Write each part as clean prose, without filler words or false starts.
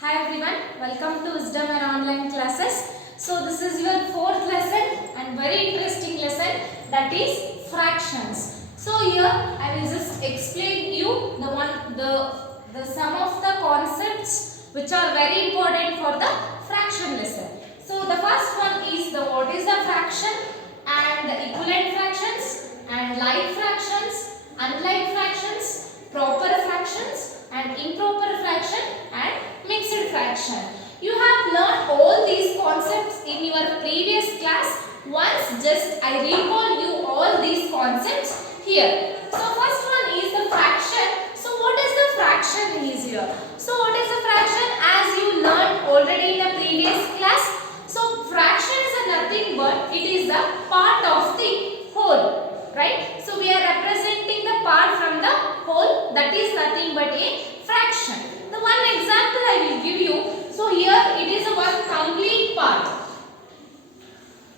Hi everyone, welcome to Wisdom and Online Classes. So this is your fourth lesson and very interesting lesson, that is fractions. So here I will just explain you the some of the concepts which are very important for the fraction lesson. So the first one is the what is the fraction and the equivalent fractions and like fractions, unlike fractions, proper fractions and improper fraction and mixed fraction. You have learned all these concepts in your previous class. Once just I recall you all these concepts here. So first one is the fraction. So what is the fraction is here? So what is the fraction as you learned already in the previous class? So fraction is nothing but it is the part of the whole, right? So we are representing the part from the whole, that is nothing but a fraction. The one example I will give you. So here it is a one complete part.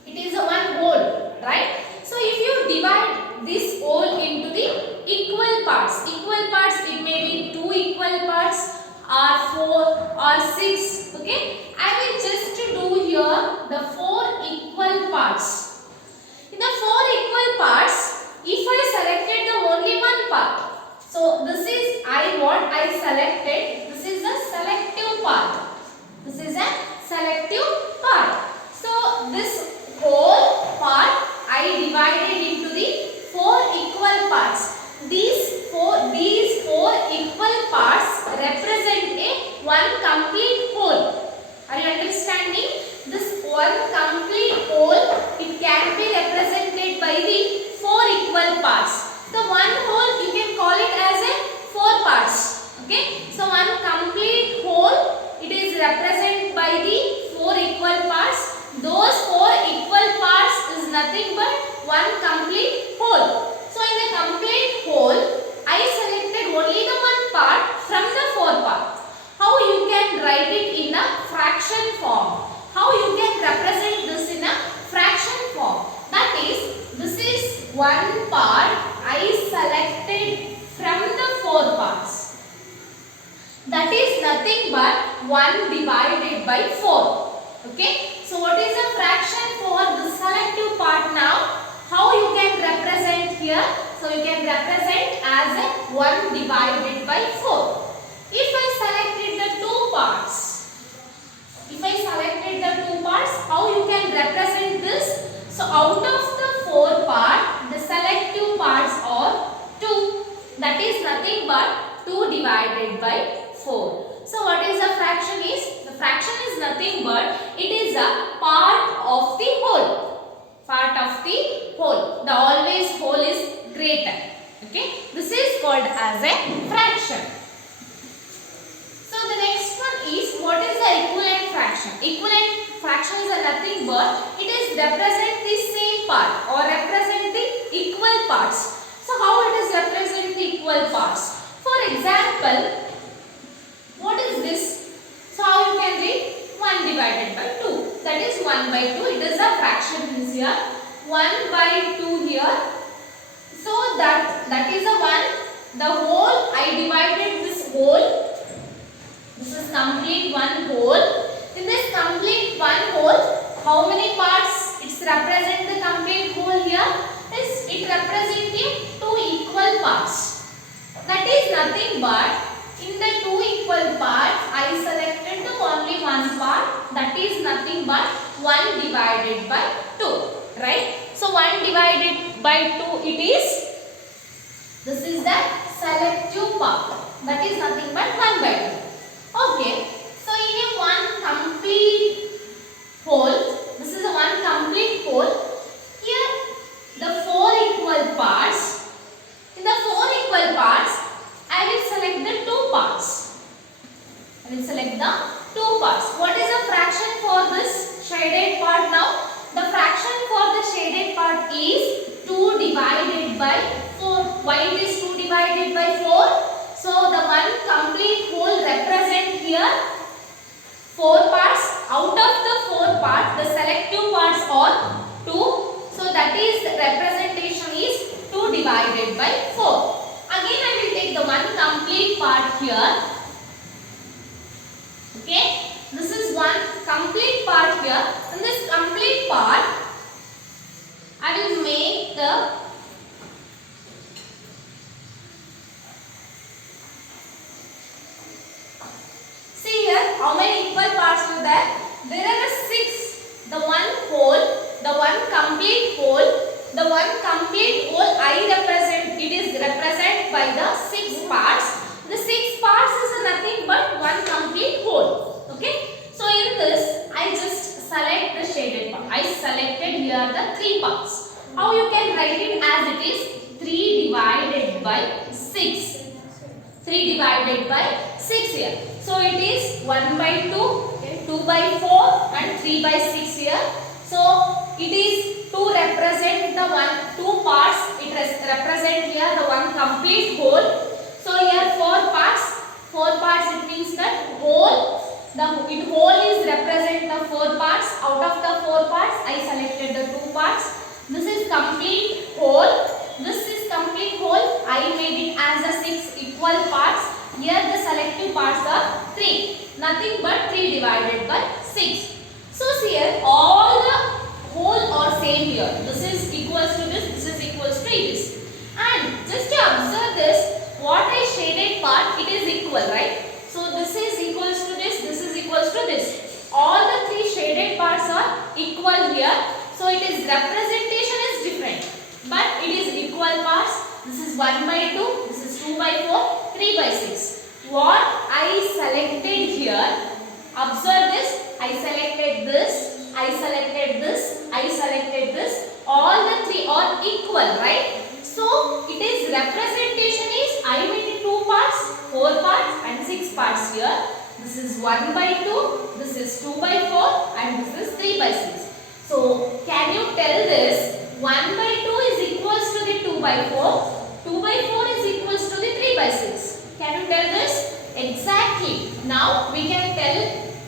It is a one whole, right? So if you divide this whole into the equal parts it may be 2 equal parts or 4 or 6, okay? I will just do here the 4 equal parts. In the 4 equal parts, if I selected the only one part, so this is what I selected. This is the selective part. This is a selective part. So this whole part I divided into the 4 equal parts. These four equal parts represent a one complete whole. Are you understanding? This one complete whole, it can be represented by the 4 equal parts. The one whole you can call it as a 4 parts. Okay. So one complete whole, it is represented by the 4 equal parts. Those 4 equal parts is nothing but one complete whole. So in the complete whole, I selected only the one part from the 4 parts. How you can write it in a fraction form? How you can represent this in a fraction form? That is, this is one part I selected from the 4 parts. That is nothing but 1 divided by 4. Okay. So what is the fraction for the selective part now? How you can represent here? So you can represent as a 1 divided by 4. If I selected the 2 parts, how you can represent this? So out of the 4 part, the selective parts are 2. That is nothing but 2 divided by 4. So what is the fraction is? The fraction is nothing but it is a part of the whole. Part of the whole. The always whole is greater. Okay. This is called as a fraction. So the next one is what is the equivalent fraction? Equivalent fraction is nothing but it is represent the same part or represent the equal parts. So how it is represent the equal parts? For example, what is this? So how you can read 1 divided by 2. That is 1 by 2. It is a fraction is here. 1 by 2 here. So that is a 1. The whole I divided this whole. This is complete one whole. In this complete one whole, how many parts it represent the complete whole here? It represents 2 equal parts. That is nothing but in the 2 equal parts, I selected the only one part. That is nothing but 1 divided by 2. Right? So 1 divided by 2 it is. This is the selective part. That is nothing but 1 by 2. Okay, so in a one complete whole, this is a one complete whole. Here the 4 equal parts. In the 4 equal parts, I will select the 2 parts. I will select the 2 parts. What is the fraction for this shaded part now? The fraction for the shaded part is 2 divided by 4. Why it is 2 divided by 4? So the one complete whole represent here 4 parts. Out of the 4 parts, the selective parts are 2. So that is the representation is 2 divided by 4. Again I will take the one complete part here. Okay, this is one complete part here. In this complete part, I will make the see here how many equal parts are there. There are six. The one whole, the one complete whole, the one complete whole I represent. It is represented by the six parts. The six parts is nothing but one complete whole. Okay. So in this, I just select the shaded part. I selected here the three parts. How you can write it as it is 3 divided by 6. 3 divided by 6 here. So it is 1 by 2, 2 by 4 and 3 by 6 here. So it is to represent the two parts. It represent here the one complete whole. So here 4 parts. 4 parts it means that whole. The whole is represent the 4 parts. Out of the 4 parts I selected the 2 parts. This is complete whole. This is complete whole. I made it as a 6 equal parts. Here the selected parts are 3. Nothing but 3 divided by 6. So here all the whole are same here. This is equals to this is equals to this. And just to observe this, what I shaded part, it is equal, right? So this is equals to this is equals to this. All the 3 shaded parts are equal here. So it is representation is different, but it is equal parts. This is 1 by 2, this is 2 by 4, 3 by 6. What I selected here, observe this, I selected this, I selected this, I selected this. All the 3 are equal, right? So it is representation is I made it 2 parts, 4 parts and 6 parts here. This is 1 by 2, this is 2 by 4 and this is 3 by 6. So can you tell this 1 by 2 is equals to the 2 by 4, 2 by 4 is equals to the 3 by 6. Can you tell this? Exactly. Now we can tell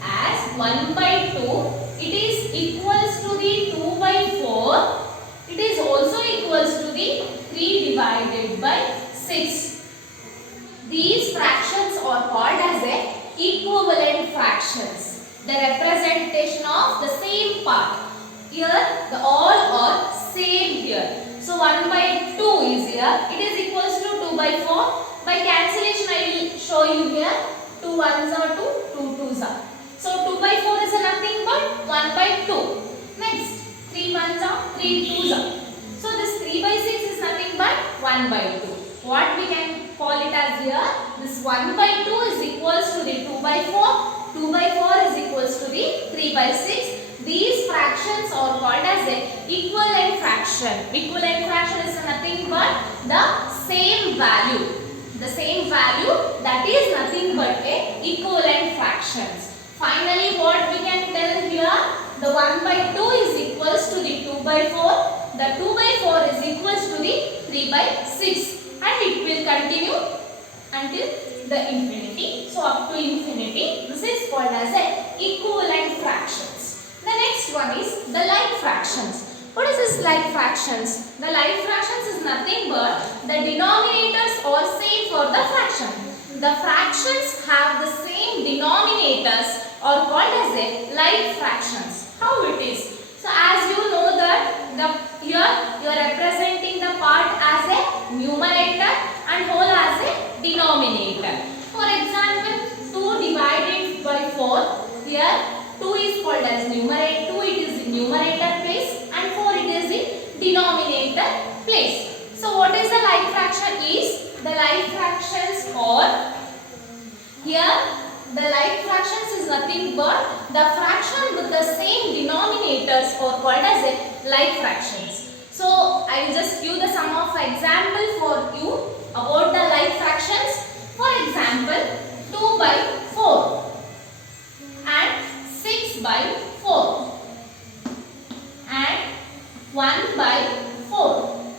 as 1 by 2 it is equals to the 2 by 4. It is also equals to the 3 divided by 6. These fractions are called as a equivalent fractions. The representation of the same part. Here the all are same here. So 1 by 2 is here. It is equals to 2 by 4. By cancellation I will show you here. 2 1s are 2, 2 2s are. So 2 by 4 is nothing but 1 by 2. Next 3 1s are 3 2s are. So this 3 by 6 is nothing but 1 by 2. What we can call it as here? This 1 by 2 is equals to the 2 by 4. 2 by 4 is equals to the 3 by 6. These fractions are called as a equivalent fraction. Equivalent fraction is nothing but the same value. The same value, that is nothing but a equivalent fractions. Finally, what we can tell here? The 1 by 2 is equals to the 2 by 4. The 2 by 4 is equals to the 3 by 6. And it will continue until the infinity. So up to infinity, this is called as a equivalent fractions. The next one is the like fractions. What is this like fractions? The like fractions is nothing but the denominators are same for the fraction. The fractions have the same denominators are called as a like fractions. How it is? So as you know that here you are representing the part as a numerator and whole as a denominator. For example, 2 divided by 4. Here 2 is called as numerator, 2 it is in numerator place and 4 it is in denominator place. So what is the like fraction is? The like fractions are here the like fractions is nothing but the fraction with the same denominators are called as a like fractions. So I will just give the sum of example for you about the like fractions. For example, 2 by 4 and 6 by 4 and 1 by 4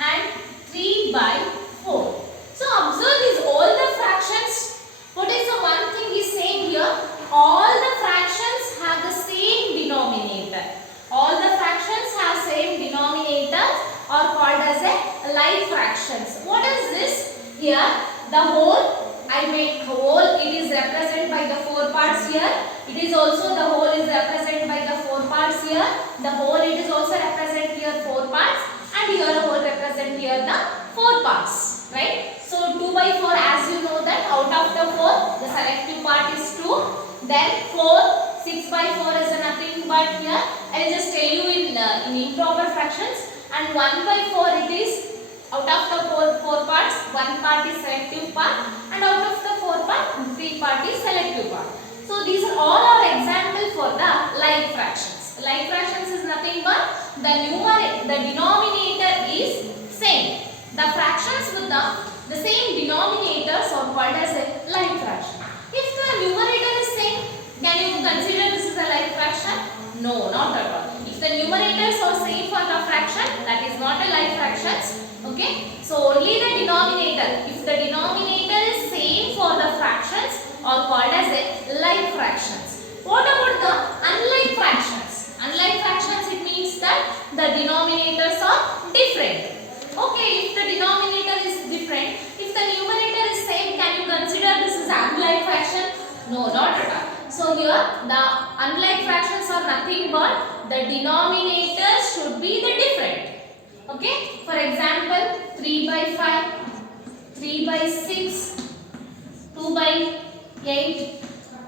and 3 by 4. So observe these all the fractions. What is the one thing is saying here? All the fractions have the same denominator. All the fractions have same denominator are called as a like fractions. What is this? Here the whole I make whole, it is represented by It is also the whole is represented by the 4 parts here. The whole it is also represented here 4 parts, and here the whole represent here the 4 parts, right? So 2 by 4, as you know that out of the 4 the selective part is 2. Then 4, 6 by 4 is nothing but here I will just tell you in improper fractions, and 1 by 4 it is out of the 4 parts 1 part is selective part, and out of the 4 part 3 part is selective part. So these are all our example for the like fractions. Like fractions is nothing but the denominator is same. The fractions with the same denominators are called as a like fraction. If the numerator is same, can you consider this is a like fraction? No, not at all. If the numerators are same for the fraction, that is not a like fractions. Okay, so only the denominator. If the denominator is same for the fractions, are called as a like fractions. What about the unlike fractions? Unlike fractions, it means that the denominators are different. Okay, if the denominator is different, if the numerator is same, can you consider this is unlike fraction? No, not at all. So here the unlike fractions are nothing but the denominators should be the different. Okay, for example 3 by 5, 3 by 6, 2 by 8,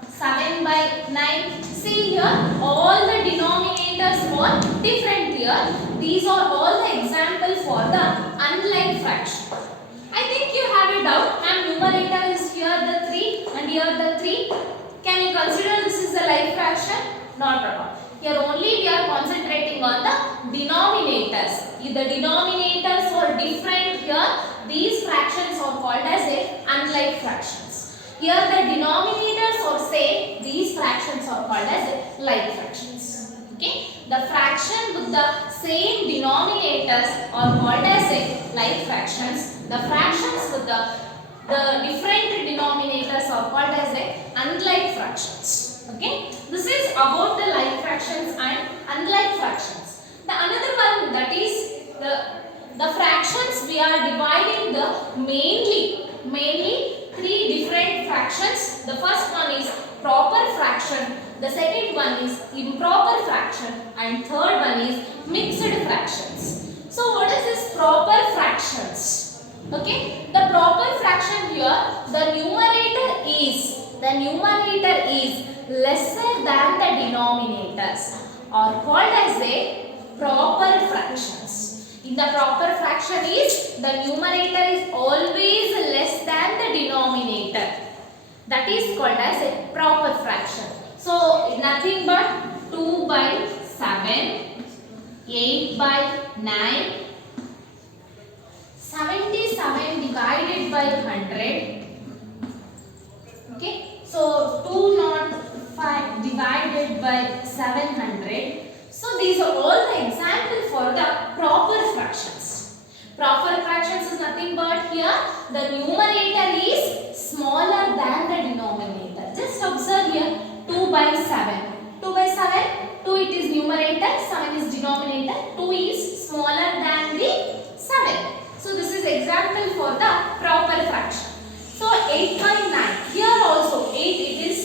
7 by 9. See here, all the denominators are different here. These are all the example for the unlike fraction. I think you have a doubt. Ma'am, numerator is here the 3 and here the 3. Can you consider this is a like fraction? Not at all. Here only we are concentrating on the denominators. If the denominators are different here, these fractions are called as a unlike fractions. Here the denominators are same, these fractions are called as like fractions. Okay, the fraction with the same denominators are called as like fractions. The fractions with the different denominators are called as unlike fractions. Okay, this is about the like fractions and unlike fractions. The another one, that is the fractions we are dividing the mainly 3 different fractions. The first one is proper fraction, the second one is improper fraction, and third one is mixed fractions. So what is this proper fractions? Okay, the proper fraction here, the numerator is lesser than the denominators are called as a proper fractions. In the proper fraction is the numerator is always less than the denominator. That is called as a proper fraction. So nothing but 2 by 7, 8 by 9, 77 divided by 100. Okay, so 205 divided by 700. So these are all the examples for the proper fractions. Proper fractions is nothing but here the numerator is smaller than the denominator. Just observe here 2 by 7. 2 by 7, 2 it is numerator, 7 is denominator, 2 is smaller than the 7. So this is example for the proper fraction. So 8 by 9, here also 8 it is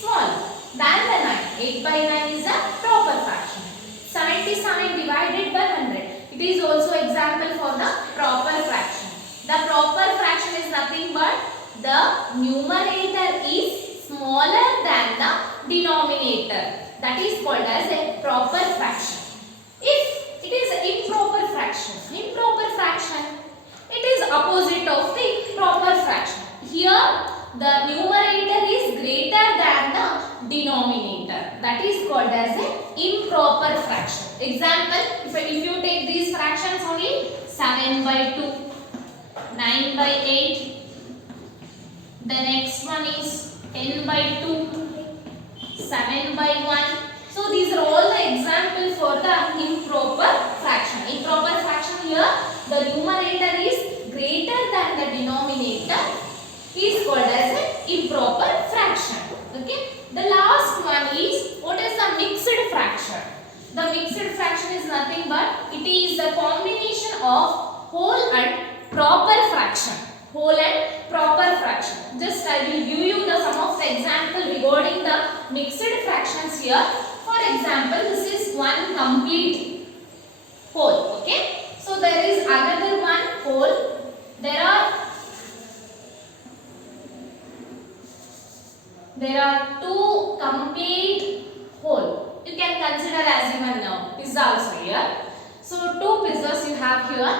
small than the 9. 8 by 9 is a proper fraction. 77 divided by 100. It is also example for the proper fraction. The proper fraction is nothing but the numerator is smaller than the denominator. That is called as a proper fraction. If it is improper fraction, it is opposite of the proper fraction. Here the numerator is greater than the denominator. That is called as an improper fraction. Example, if you take these fractions only, 7 by 2, 9 by 8, the next one is 10 by 2, 7 by 1. So these are all the examples for the improper fraction. Improper fraction here, the numerator is greater than the denominator, is called as an improper fraction. Okay. The last one is, what is the mixed fraction? The mixed fraction is nothing but it is a combination of whole and proper fraction. Whole and proper fraction. Just I will give you the some of the example regarding the mixed here. For example, this is one complete whole. Okay. So there is another one whole. There are two complete whole. You can consider as even pizza also here. So two pizzas you have here.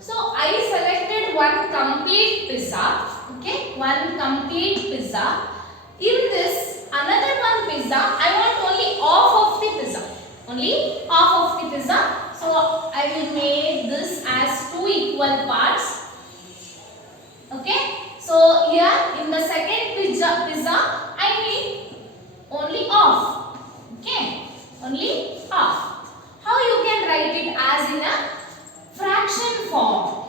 So I selected one complete pizza. Okay, one complete pizza. In this another one pizza, I want only half of the pizza. Only half of the pizza. So I will make this as two equal parts. Okay. So here in the second pizza I need only half. Okay. Only half. How you can write it as in a fraction form?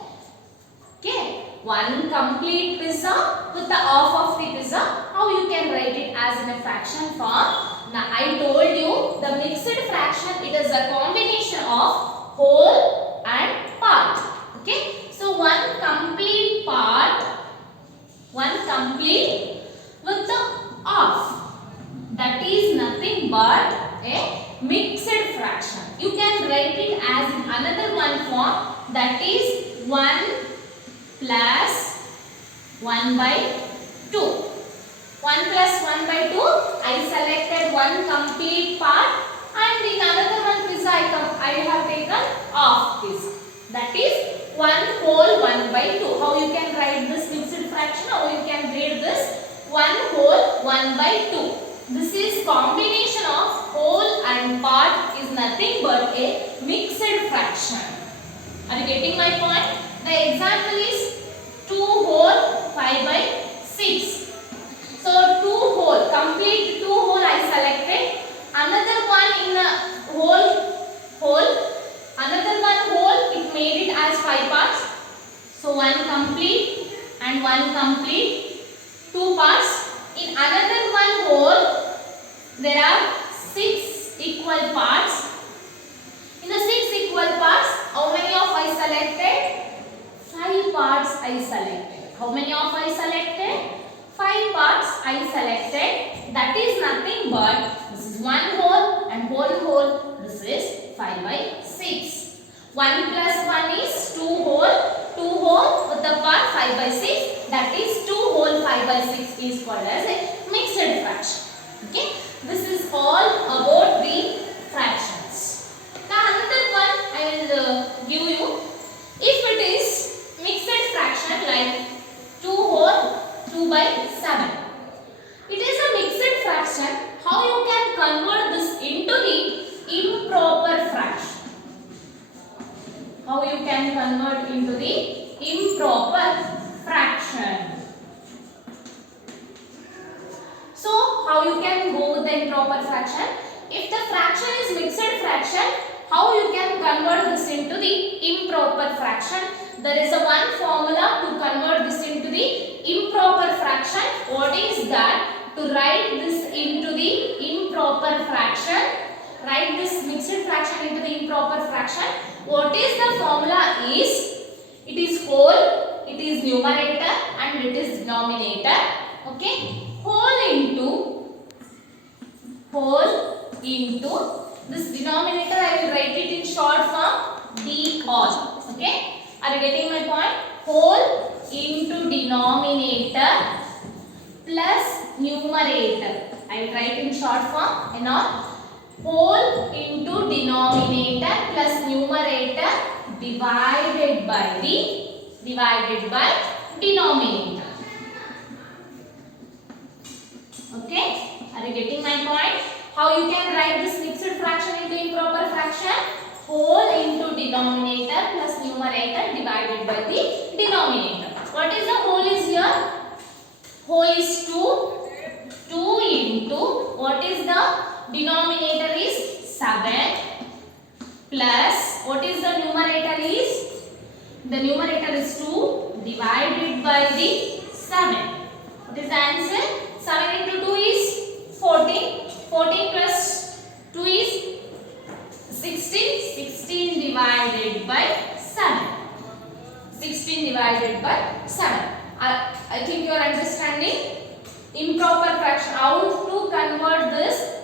Okay. One complete pizza with the half of the pizza. How you can write it as in a fraction form? Now I told you the mixed fraction, it is a combination of whole and part. Okay. So one complete part, one complete with the half, that is nothing but a mixed fraction. You can write it as in another one form, that is 1 plus 1 by 2. 1 plus 1 by 2, I selected one complete part, and in another one pizza I have taken half this. That is 1 whole 1 by 2. How you can write this mixed fraction? How you can read this? 1 whole 1 by 2. This is combination of whole and part, is nothing but a mixed fraction. Are you getting my point? The example is 2 whole 5 by 6. So 2 whole, complete 2 whole I selected. Another one in a whole, another one whole, it made it as 5 parts. So one complete and one complete, 2 parts. In another one whole, there are 6 equal parts. In the 6 equal parts, how many of I selected? 5 parts I selected. How many of I selected? 5 parts I selected. That is nothing but this is 1 whole and whole. This is 5 by 6. 1 plus 1 is 2 whole with the part 5 by 6. That is 2 whole 5 by 6 is called as a mixed fraction. Okay. This is all about the fractions. Now another one I will give you. If it is mixed fraction like 2 whole 2 by 7. It is a mixed fraction. How you can convert this into the improper fraction? How you can convert into the improper fraction? So how you can go with the improper fraction? If the fraction is mixed fraction, how you can convert this into the improper fraction? There is a one formula to convert this into the improper fraction. What is that? To write this into the improper fraction, write this mixed fraction into the improper fraction. What is the formula is? It is whole, it is numerator and it is denominator. Okay. Whole into this denominator, I will write it in short form d all. Okay. Are you getting my point? Whole into denominator plus numerator. I will write in short form and all. Whole into denominator plus numerator divided by denominator. Okay. Are you getting my point? How you can write this mixed fraction into improper fraction? Whole into denominator plus numerator divided by the denominator. What is the whole is here? Whole is 2. 2 into, what is the denominator is 7 plus, what is the numerator is? The numerator is 2 divided by the 7. What is the answer? 7 into 2 is 14. 14 plus 2 is 16. 16 divided by 7. 16 divided by 7. I think you are understanding improper fraction. How to convert this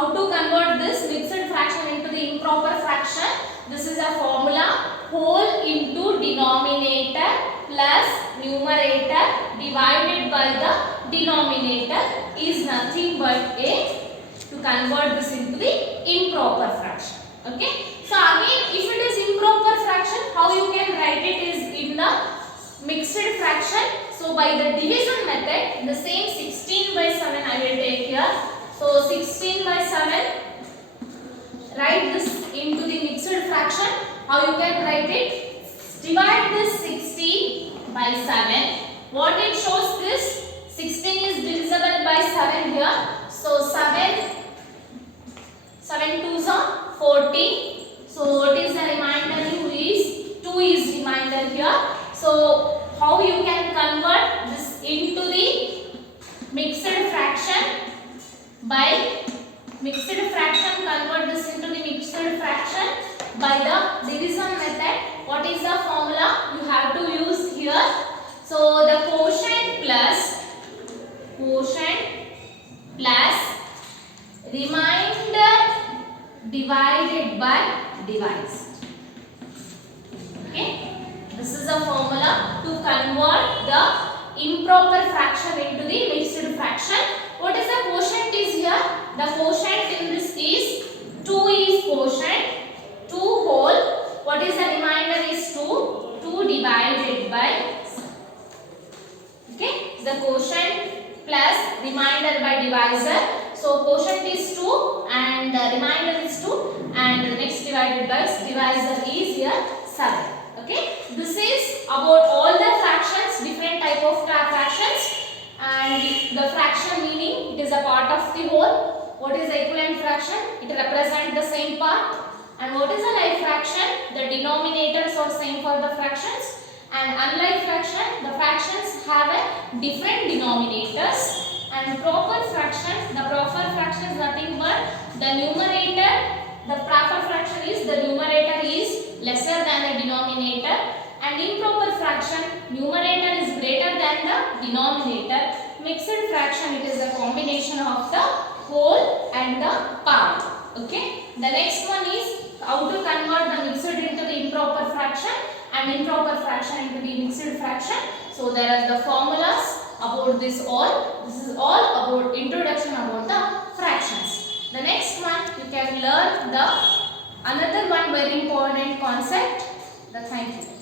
how to convert this mixed fraction into the improper fraction. This is a formula: whole into denominator plus numerator divided by the denominator is nothing but a to convert this into the improper fraction. Okay. So again, if it is improper fraction, how you can write it is in the mixed fraction. So by the division method, the same 16 by 7 I will take here. So 16 by 7, write this into the mixed fraction. How you can write it? Divide this 16 by 7. What it shows this? 16 is divisible by 7 here. So 7 2s are 14. So what is the remainder? 2 is remainder here. So how you can convert this into the mixed fraction? By mixed fraction, convert this into the mixed fraction by the division method. What is the formula you have to use here? So the quotient plus remainder divided by divised. Okay, this is a formula to convert the improper fraction into the mixed fraction. What is the quotient is here? The quotient in this is 2 is quotient, 2 whole. What is the remainder is 2 divided by. Okay, the quotient plus remainder by divisor. So quotient is 2 and the remainder is 2 and the next divided by divisor is here 7. Okay, this is about all the fractions, different type of fractions, and the fraction meaning it is a part of the whole. What is the equivalent fraction? It represents the same part. And what is a like fraction? The denominators are same for the fractions. And unlike fraction, the fractions have a different denominators. And proper fraction, the proper fraction is nothing but the numerator. The proper fraction is the numerator is lesser than the denominator, and improper fraction numerator is greater than the denominator. Mixed fraction, it is a combination of the whole and the part. Okay. The next one is how to convert the mixed into the improper fraction and improper fraction into the mixed fraction. So there are the formulas about this all. This is all about introduction about the fractions. The next one you can learn the another one very important concept. Thank you.